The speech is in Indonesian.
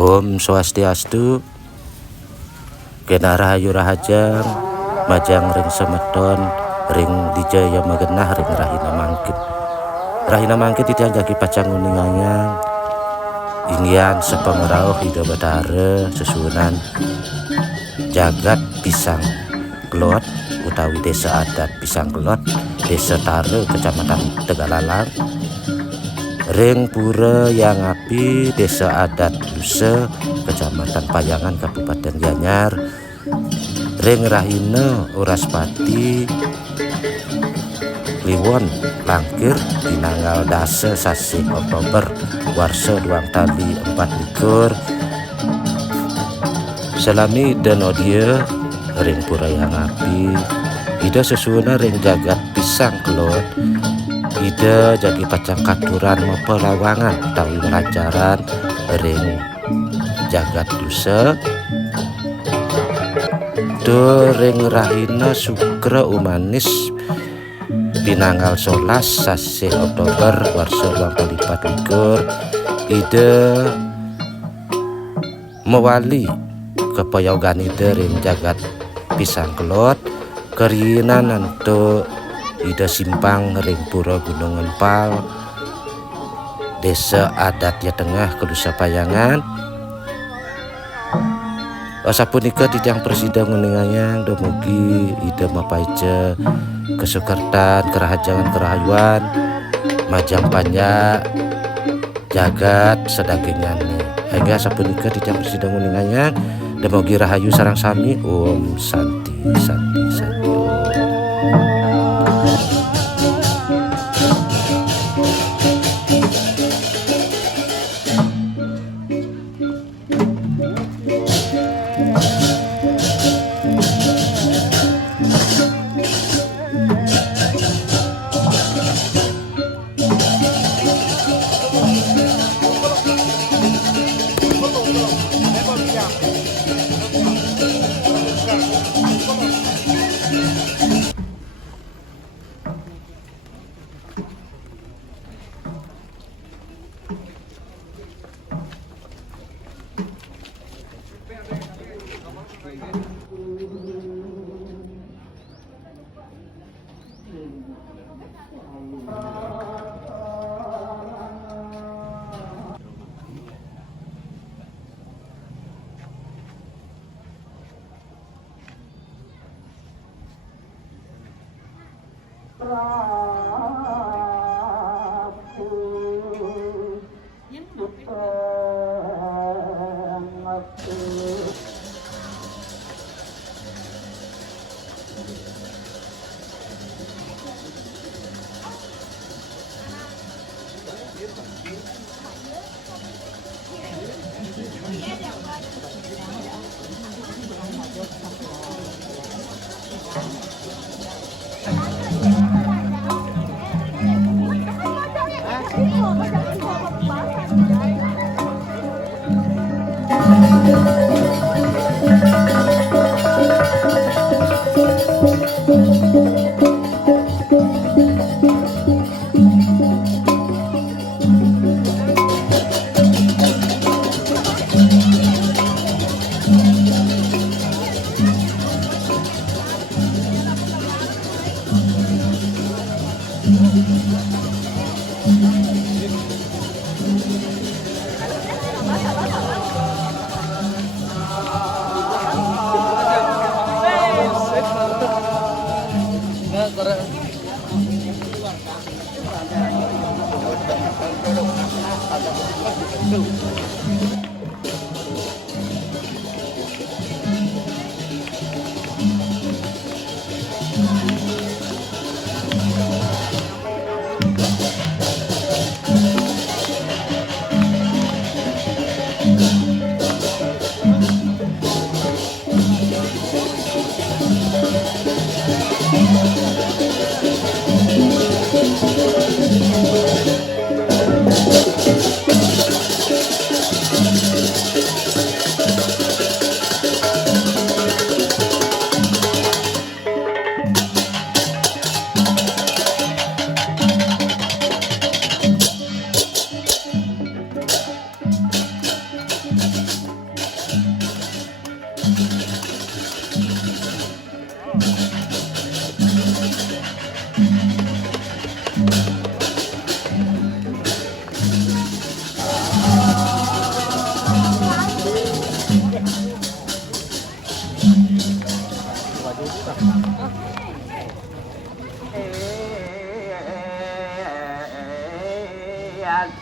Om Swastiastu, Kena Rahayu Rahajang, Majang ring Semedon, ring Dijaya Magenah, ring Rahina Mangkit. Rahina Mangkit itian jaki pacang uninganyang, ingyan sepengerauh hidup betare susunan jagat pisang kelot utawi desa adat pisang kelot, desa Tare, kecamatan Tegalalang. Ring pura yang api desa adat Luse, kecamatan Payangan, Kabupaten Gianyar. Ring Rahina Uraspati Kliwon langkir dinanggal dase sasi Oktober warsa 2 tali 4 likur. Selami dan odia ring pura yang api ida sesuna ring jagat pisang kelot, ida jadi pacang katuran maupun lawangan utawi melancaran ring jagat Luse. Do ring Rahina Sukra Umanis pinanggal 11 sasi Oktober warsa 2 kali 4 likur. Ida mewali kepayogan ida ring jagat pisang kelot kerinan nanto ida simpang ring pura Gunung Empal, desa adat ya tengah Kedusa Payangan. Sapunika titiang presida nguninganyang dumugi ida mapaice kesukertan kerahajangan kerahayuan majang panjang jagat sedagingannya. Hingga sapunika titiang presida nguninganyang dumugi rahayu sarang sami. Om Santi Santi Santi Om. ya